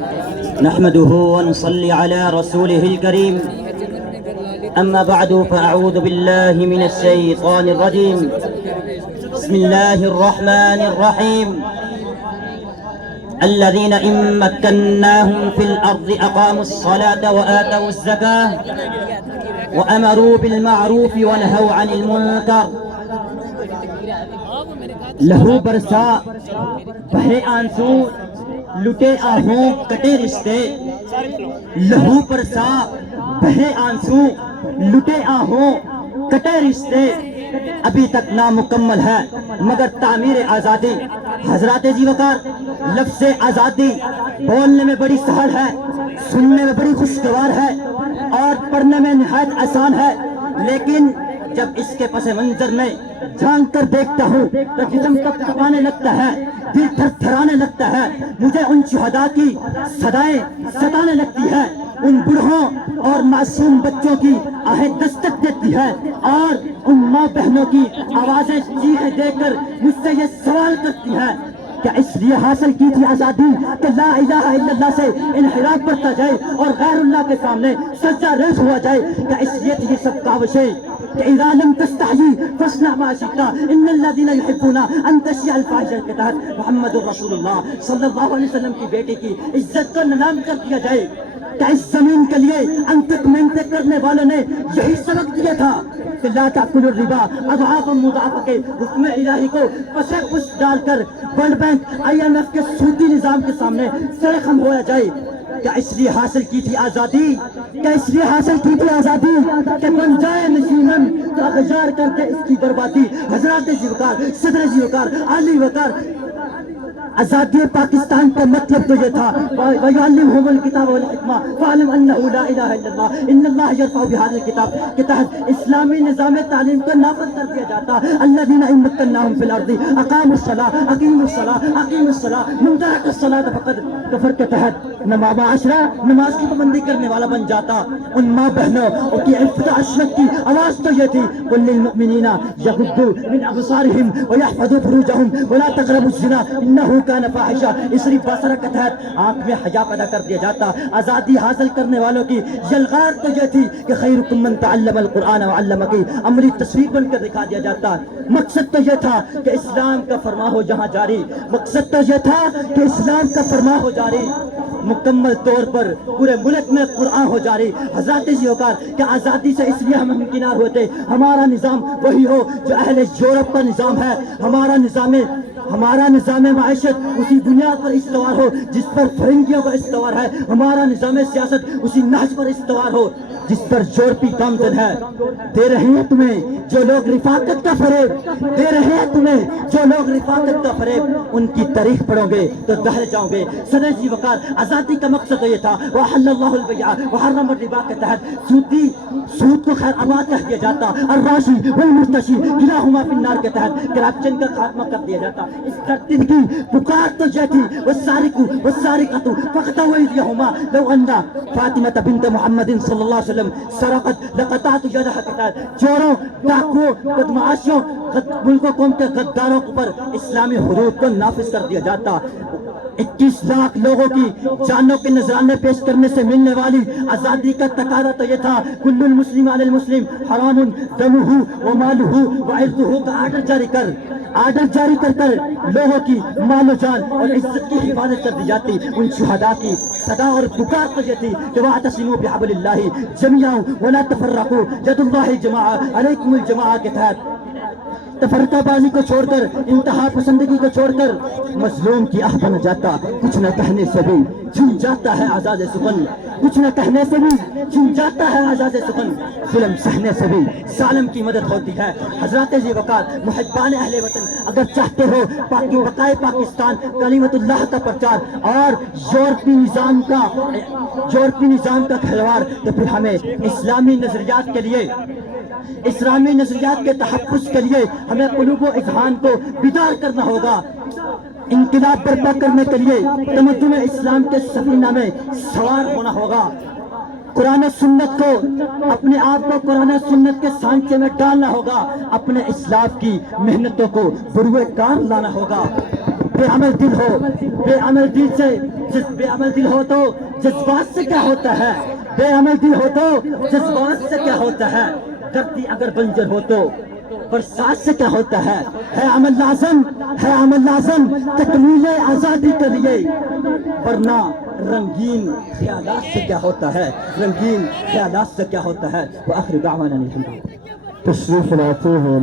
نحمده ونصلي على رسوله الكريم أما بعد فأعوذ بالله من الشيطان الرجيم بسم الله الرحمن الرحيم الذين إن مكناهم في الأرض أقاموا الصلاة وآتوا الزكاة وأمروا بالمعروف ونهوا عن المنكر لہو برسا بہے آنسو لٹے آہوں کٹے رشتے لہو برسا بہے آنسو لٹے آہوں کٹے رشتے ابھی تک نامکمل ہے مگر تعمیر آزادی. حضرات جی وقار لفظ آزادی بولنے میں بڑی سہل ہے, سننے میں بڑی خوشگوار ہے اور پڑھنے میں نہایت آسان ہے, لیکن جب اس کے پس منظر میں جھانک کر دیکھتا ہوں تو جسم کب کپانے لگتا ہے, دل تھر تھرانے لگتا ہے. مجھے ان شہداء کی صدائیں ستانے لگتی ہے, ان بڑھوں اور معصوم بچوں کی آہیں دستک دیتی ہے اور ان ماں بہنوں کی آوازیں چیخیں دے کر مجھ سے یہ سوال کرتی ہے کیا اس لیے حاصل کی تھی آزادی کہ لا الہ الا اللہ سے انحراف برتا جائے اور غیر اللہ کے سامنے سجدہ ریز ہوا جائے؟ کیا اس لیے تھی یہ سب کاوشیں کہ اذا لم تستحی فاصنع ما شئت ان الذين يحبون ان تشيع الفاحشة کے تحت محمد رسول اللہ صلی اللہ علیہ وسلم کی بیٹی کی عزت کو نام کر دیا جائے؟ کیا اس زمین کے لیے انتک محنتیں کرنے والوں نے یہی سبق دیا تھا کہ لا تأکلوا الربا اضعافا مضاعفہ کے حکم الہی کو پس پش ڈال کر ورلڈ بینک IMF کے سودی نظام کے سامنے سر خم ہوا جائے؟ کیا اس لیے حاصل کی تھی آزادی؟ کیا اس لیے حاصل کی تھی آزادی کہ بن جائے نشیمن تو اغجار کرتے اس کی بربادی؟ حضرات جی وقار, صدر جی وقار, عالی وقار, آزادی پاکستان کا مطلب تو یہ تھا وَيُعَلِّمْهُمُ الْكِتَابَ وَالْحِکْمَةَ فَاعْلَمْ أَنَّهُ لَا إِلَهَ إِلَّا اللَّهُ إِنَّ اللَّهَ يَرْفَعُ بِهَذَا الْكِتَابِ کے تحت اسلامی نظام تعلیم کو نافذ کر دیا جاتا. الَّذِينَ إِن مَّكَّنَّاهُمْ فِي الْأَرْضِ أَقَامُوا الصَّلَاةَ أَقِیمُوا الصَّلَاةَ مَن تَرَکَ الصَّلَاةَ فَقَدْ کفر کے تحت نماز کی پابندی کرنے والا بن جاتا. ان ماں بہنوں کی عفت عصمت کی آواز تو یہ تھی قُل لِّلْمُؤْمِنِينَ يَغُضُّوا مِنْ أَبْصَارِهِمْ وَيَحْفَظُوا فُرُوجَهُمْ وَلَا تَقْرَبُوا الزِّنَا إِنَّهُ كَانَ فَاحِشًا. اسری باسرہ کے تحت آنکھ میں حیا پیدا کر دیا جاتا. آزادی حاصل کرنے والوں کی یلغار تو یہ تھی کہ خیرکم من تعلم القرآن وعلمہ کی عملی تصویر بن کر دکھا دیا جاتا. مقصد تو یہ تھا کہ اسلام کا فرما ہو جہاں جاری, مقصد تو یہ تھا کہ اسلام کا فرما ہو جاری, مکمل طور پر پورے ملک میں قرآن ہو جاری. حضرات جی وقار کہ آزادی سے اس لیے ہم ہمکنار ہوتے ہمارا نظام وہی ہو جو اہل یورپ کا نظام ہے, ہمارا نظام معیشت اسی بنیاد پر استوار ہو جس پر فرنگیوں کا استوار ہے, ہمارا نظام سیاست اسی نہج پر استوار ہو جس پر یورپی کامزن ہے. دے رہے ہیں تمہیں جو لوگ رفاقت کا فریب, دے رہے ہیں تمہیں جو لوگ رفاقت کا فریب, ان کی تاریخ پڑھو گے تو دہل جاؤ گے. صدر جی وقار آزادی کا مقصد یہ تھا وَأَحَلَّ اللَّهُ الْبَيْعَ وَحَرَّمَ الرِّبَا کے تحت سود کو خیر آباد کہہ دیا جاتا. الراشی والمرتشی کلاہما فی النار کے تحت کرپشن کا خاتمہ کر دیا جاتا. اس دھرتی کی پکار تو یہ تھی والسارق والسارقۃ فاقطعوا ایدیہما لو ان فاطمہ بنت محمد صلی اللہ علیہ وسلم سرقت لقطعت یدہا کے تحت چوروں, ڈاکوؤں, بدمعاشوں, ملکوں قوم کے غداروں پر اسلامی حدود کو نافذ کر دیا جاتا. 21 لاکھ لوگوں کی جانوں کے نذرانے پیش کرنے سے ملنے والی آزادی کا تقاضا تو یہ تھا کل المسلم علی المسلم حرام دمہ ومالہ وعرضہ کا آرڈر جاری کر لوگوں کی مال و جان اور عزت کی حفاظت کر دی جاتی. ان شہداء کی صدا اور پکار تو یہ تھی کہ واعتصموا بحبل اللہ جميعا ولا تفرقوا ید اللہ جماعہ علیکم الجماعہ کے تحت تفرقہ بازی کو چھوڑ کر, انتہا پسندگی کو چھوڑ کر مظلوم کی آہ بن جاتا. کچھ نہ کہنے سے بھی چھن جاتا ہے آزاد سخن, کچھ نہ کہنے سے بھی چھن جاتا ہے آزاد سخن, ظلم سہنے سے بھی ظالم کی مدد ہوتی ہے. حضرات جی وقار محبان اہل وطن اگر چاہتے ہو بقائے پاکستان کلمت اللہ کا پرچار اور یورپی نظام کا کھلواڑ, تو پھر ہمیں اسلامی نظریات کے تحفظ کے لیے ہمیں قلوب و اذہان کو بیدار کرنا ہوگا. انقلاب برپا کرنے کے لیے تمدن اسلام کے سفینہ میں سوار ہونا ہوگا. قرآن سنت کو اپنے آپ کو قرآن سنت کے سانچے میں ڈالنا ہوگا. اپنے اسلاف کی محنتوں کو بروئے کار لانا ہوگا. بے عمل دل ہو، بے عمل دل سے بے عمل دل ہو تو جذبات سے کیا ہوتا ہے، بے عمل دل ہو تو جذبات سے کیا ہوتا ہے، دھرتی اگر بنجر ہو تو برسات سے کیا ہوتا ہے عمل لازم، ہے عمل لازم تکمیل آزادی کے لیے، ورنہ رنگین خیالات سے کیا ہوتا ہے، رنگین خیالات سے کیا ہوتا ہے۔ وآخر دعوانا الحمد للہ۔ تشریف لاتے ہیں